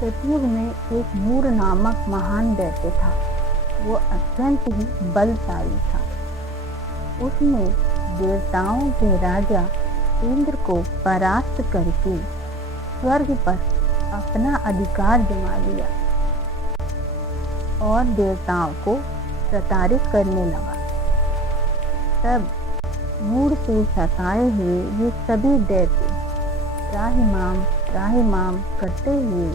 सतयुग में एक मूर नामक महान दैत्य था। वो अत्यंत ही बलशाली था। उसने देवताओं के राजा इंद्र को परास्त करके स्वर्ग पर अपना अधिकार जमा लिया और देवताओं को प्रताड़ित करने लगा। तब मूढ़ से सताए हुए ये सभी दैत्य त्राहिमाम करते हुए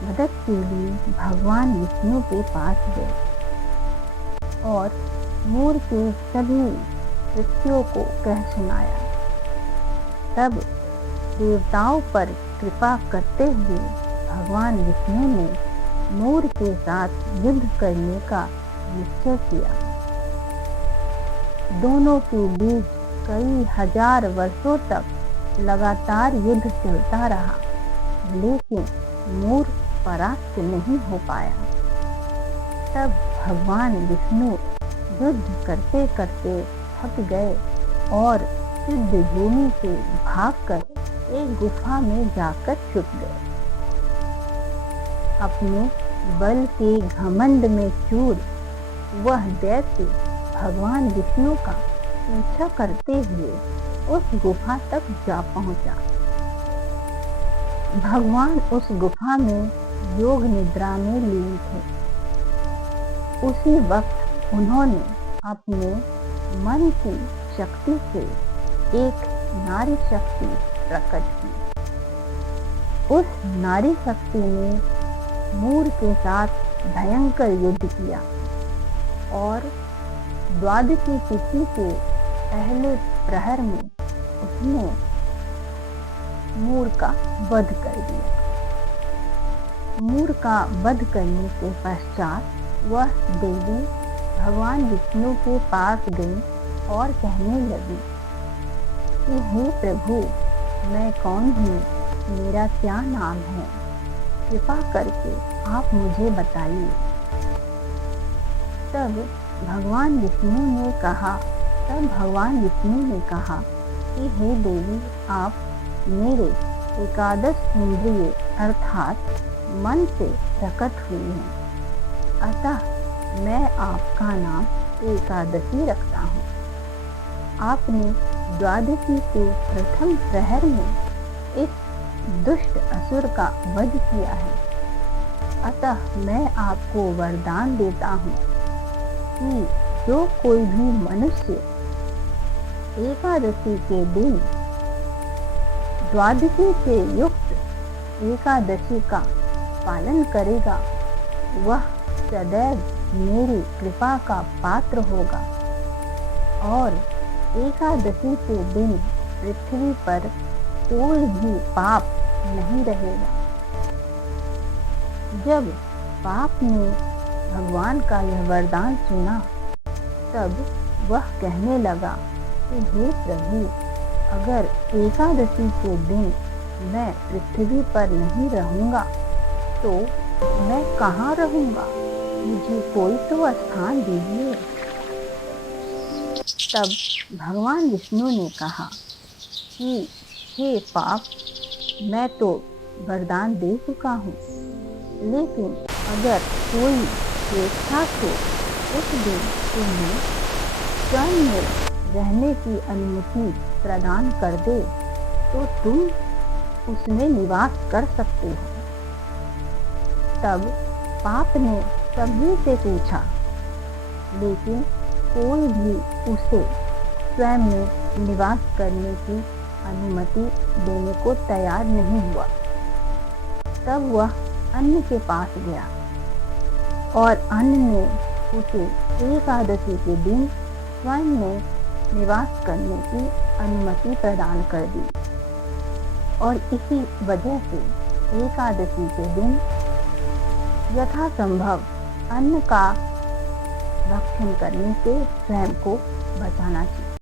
मदद के लिए भगवान विष्णु के पास गए और मूढ़ के सभी कृत्यों को कह सुनाया। तब देवताओं पर कृपा करते हुए भगवान विष्णु ने मूढ़ के साथ युद्ध करने का निश्चय किया। दोनों के बीच कई हजार वर्षों तक लगातार युद्ध चलता रहा, लेकिन मूढ़ परास्त नहीं हो पाया। तब भगवान विष्णु युद्ध करते करते थक गए और सिद्ध भूमि से भागकर एक गुफा में जाकर छुप गए। अपने बल के घमंड में चूर वह दैत्य भगवान विष्णु का पीछा करते हुए उस गुफा तक जा पहुंचा। भगवान उस गुफा में योग निद्रा में लीन थे। उसी वक्त उन्होंने अपने मन की शक्ति से एक नारी शक्ति प्रकट की। उस नारी शक्ति ने मूढ़ के साथ भयंकर युद्ध किया और द्वादशी तिथि के पहले प्रहर में उसने मूढ़ का वध कर दिया। मूढ़ का वध करने के पश्चात वह देवी भगवान विष्णु के पास गई और कहने लगी कि हे प्रभु, मैं कौन हूँ, मेरा क्या नाम है, कृपा करके आप मुझे बताइए। तब भगवान विष्णु ने कहा कि हे देवी, आप मेरे एकादश इंद्रिय अर्थात मन से प्रकट हुई हैं, अतः मैं आपका नाम एकादशी रखता हूँ। आपने द्वादशी के प्रथम प्रहर में इस दुष्ट असुर का वध किया है, अतः मैं आपको वरदान देता हूँ कि जो कोई भी मनुष्य एकादशी के दिन द्वादशी से युक्त एकादशी का पालन करेगा, वह सदैव मेरी कृपा का पात्र होगा और एकादशी के दिन पृथ्वी पर कोई भी पाप नहीं रहेगा। जब पाप ने भगवान का यह वरदान सुना, तब वह कहने लगा कि हे प्रभु, अगर एकादशी के दिन मैं पृथ्वी पर नहीं रहूंगा तो मैं कहाँ रहूंगा, मुझे कोई तो स्थान दीजिए। तब भगवान विष्णु ने कहा कि हे पाप, मैं तो वरदान दे चुका हूँ, लेकिन अगर कोई स्वेच्छा से उस दिन तुम्हें स्वयं में रहने की अनुमति प्रदान कर दे तो तुम उसमें निवास कर सकते हो। तब पाप ने सभी से पूछा, लेकिन कोई भी उसे स्वयं में निवास करने की अनुमति देने को तैयार नहीं हुआ। तब वह अन्न के पास गया और अन्न ने उसे एकादशी के दिन स्वयं में निवास करने की अनुमति प्रदान कर दी और इसी वजह से एकादशी के दिन यथासंभव अन्न का भक्षण करने से स्वयं को बचाना चाहिए।